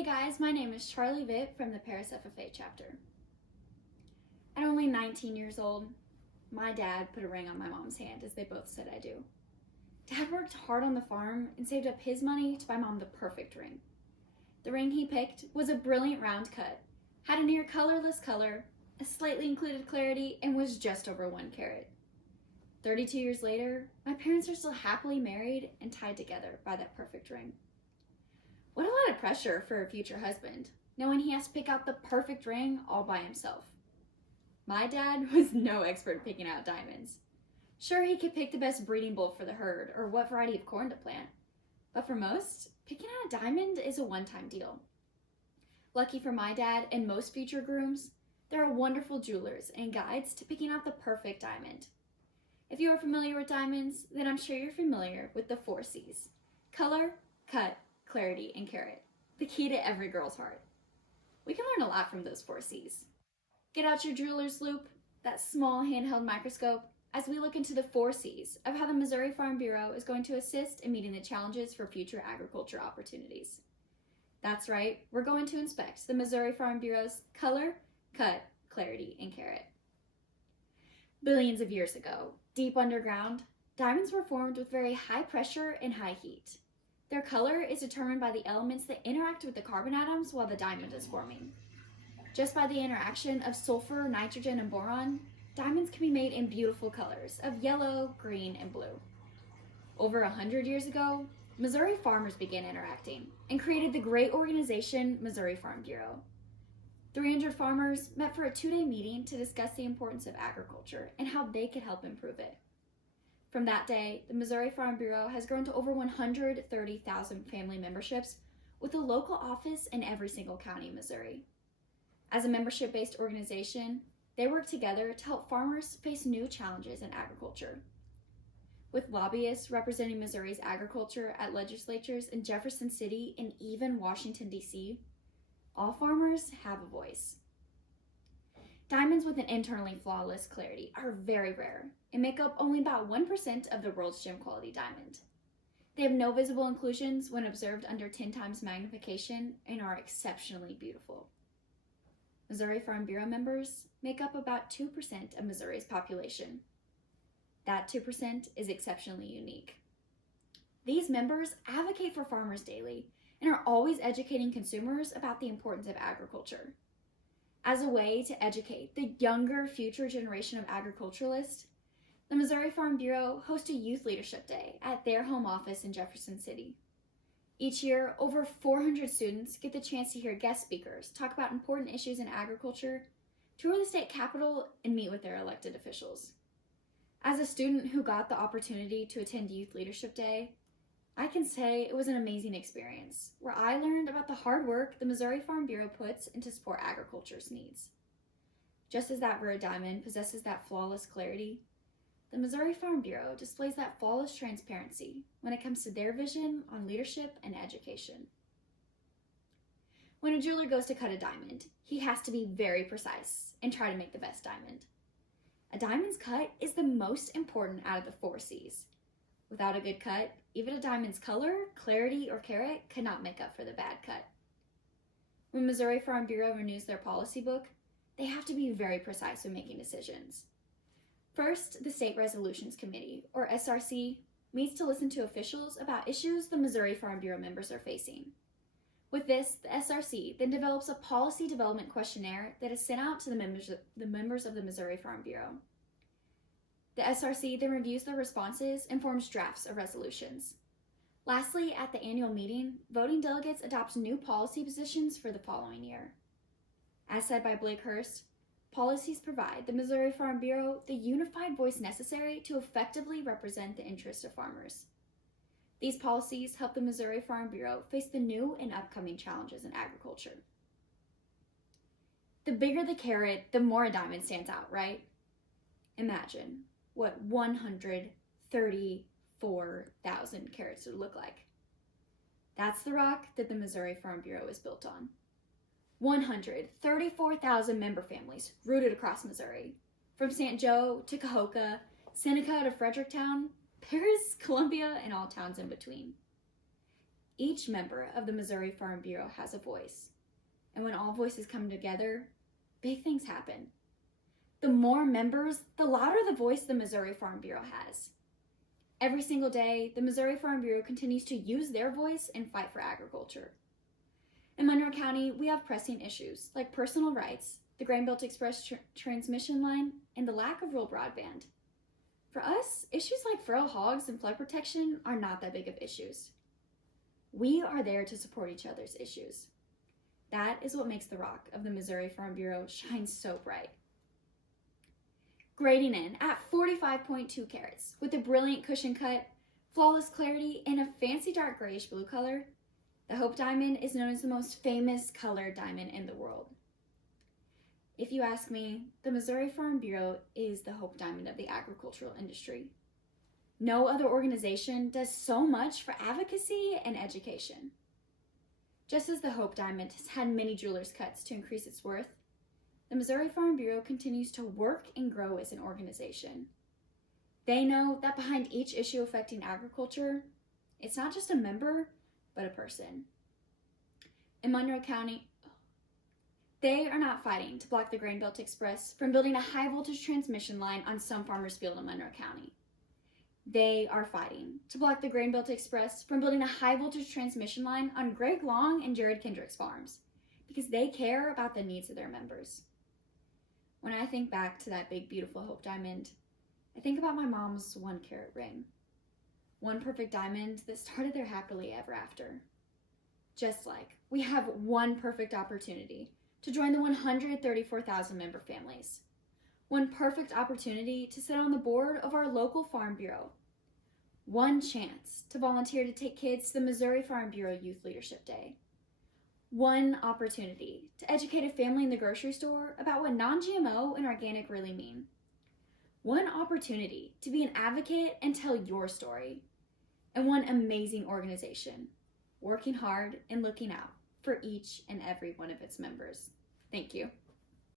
Hey guys, my name is Charlie Vitt from the Paris FFA chapter. At only 19 years old, my dad put a ring on my mom's hand, as they both said I do. Dad worked hard on the farm and saved up his money to buy Mom the perfect ring. The ring he picked was a brilliant round cut, had a near colorless color, a slightly included clarity, and was just over 1 carat. 32 years later, my parents are still happily married and tied together by that perfect ring. What a lot of pressure for a future husband, knowing he has to pick out the perfect ring all by himself. My dad was no expert at picking out diamonds. Sure, he could pick the best breeding bull for the herd or what variety of corn to plant, but for most, picking out a diamond is a one-time deal. Lucky for my dad and most future grooms, there are wonderful jewelers and guides to picking out the perfect diamond. If you are familiar with diamonds, then I'm sure you're familiar with the 4 C's: color, cut, clarity, and carat, the key to every girl's heart. We can learn a lot from those 4 C's. Get out your jeweler's loop, that small handheld microscope, as we look into the 4 C's of how the Missouri Farm Bureau is going to assist in meeting the challenges for future agriculture opportunities. That's right, we're going to inspect the Missouri Farm Bureau's color, cut, clarity, and carat. Billions of years ago, deep underground, diamonds were formed with very high pressure and high heat. Their color is determined by the elements that interact with the carbon atoms while the diamond is forming. Just by the interaction of sulfur, nitrogen, and boron, diamonds can be made in beautiful colors of yellow, green, and blue. Over 100 years ago, Missouri farmers began interacting and created the great organization Missouri Farm Bureau. 300 farmers met for a 2-day meeting to discuss the importance of agriculture and how they could help improve it. From that day, the Missouri Farm Bureau has grown to over 130,000 family memberships with a local office in every single county in Missouri. As a membership-based organization, they work together to help farmers face new challenges in agriculture. With lobbyists representing Missouri's agriculture at legislatures in Jefferson City and even Washington, D.C., all farmers have a voice. Diamonds with an internally flawless clarity are very rare and make up only about 1% of the world's gem quality diamond. They have no visible inclusions when observed under 10 times magnification and are exceptionally beautiful. Missouri Farm Bureau members make up about 2% of Missouri's population. That 2% is exceptionally unique. These members advocate for farmers daily and are always educating consumers about the importance of agriculture. As a way to educate the younger future generation of agriculturalists, the Missouri Farm Bureau hosts a Youth Leadership Day at their home office in Jefferson City. Each year, over 400 students get the chance to hear guest speakers talk about important issues in agriculture, tour the state capitol, and meet with their elected officials. As a student who got the opportunity to attend Youth Leadership Day, I can say it was an amazing experience where I learned about the hard work the Missouri Farm Bureau puts in to support agriculture's needs. Just as that rare diamond possesses that flawless clarity, the Missouri Farm Bureau displays that flawless transparency when it comes to their vision on leadership and education. When a jeweler goes to cut a diamond, he has to be very precise and try to make the best diamond. A diamond's cut is the most important out of the 4 C's. Without a good cut, even a diamond's color, clarity, or carat could not make up for the bad cut. When Missouri Farm Bureau renews their policy book, they have to be very precise when making decisions. First, the State Resolutions Committee, or SRC, meets to listen to officials about issues the Missouri Farm Bureau members are facing. With this, the SRC then develops a policy development questionnaire that is sent out to the members of the Missouri Farm Bureau. The SRC then reviews their responses and forms drafts of resolutions. Lastly, at the annual meeting, voting delegates adopt new policy positions for the following year. As said by Blake Hurst, policies provide the Missouri Farm Bureau the unified voice necessary to effectively represent the interests of farmers. These policies help the Missouri Farm Bureau face the new and upcoming challenges in agriculture. The bigger the carat, the more a diamond stands out, right? Imagine what 134,000 carats would look like. That's the rock that the Missouri Farm Bureau is built on. 134,000 member families rooted across Missouri, from St. Joe to Cahokia, Seneca to Fredericktown, Paris, Columbia, and all towns in between. Each member of the Missouri Farm Bureau has a voice. And when all voices come together, big things happen. The more members, the louder the voice the Missouri Farm Bureau has. Every single day, the Missouri Farm Bureau continues to use their voice and fight for agriculture. In Monroe County, we have pressing issues like personal rights, the Grain Belt Express transmission line, and the lack of rural broadband. For us, issues like feral hogs and flood protection are not that big of issues. We are there to support each other's issues. That is what makes the rock of the Missouri Farm Bureau shine so bright. Grading in at 45.2 carats with a brilliant cushion cut, flawless clarity, and a fancy dark grayish blue color, the Hope Diamond is known as the most famous colored diamond in the world. If you ask me, the Missouri Farm Bureau is the Hope Diamond of the agricultural industry. No other organization does so much for advocacy and education. Just as the Hope Diamond has had many jewelers' cuts to increase its worth, the Missouri Farm Bureau continues to work and grow as an organization. They know that behind each issue affecting agriculture, it's not just a member, but a person. In Monroe County, they are not fighting to block the Grain Belt Express from building a high-voltage transmission line on some farmers' field in Monroe County. They are fighting to block the Grain Belt Express from building a high-voltage transmission line on Greg Long and Jared Kendrick's farms because they care about the needs of their members. When I think back to that big, beautiful Hope Diamond, I think about my mom's 1-carat ring. One perfect diamond that started their happily ever after. Just like we have one perfect opportunity to join the 134,000 member families. One perfect opportunity to sit on the board of our local Farm Bureau. One chance to volunteer to take kids to the Missouri Farm Bureau Youth Leadership Day. One opportunity to educate a family in the grocery store about what non-GMO and organic really mean. One opportunity to be an advocate and tell your story. And one amazing organization, working hard and looking out for each and every one of its members. Thank you.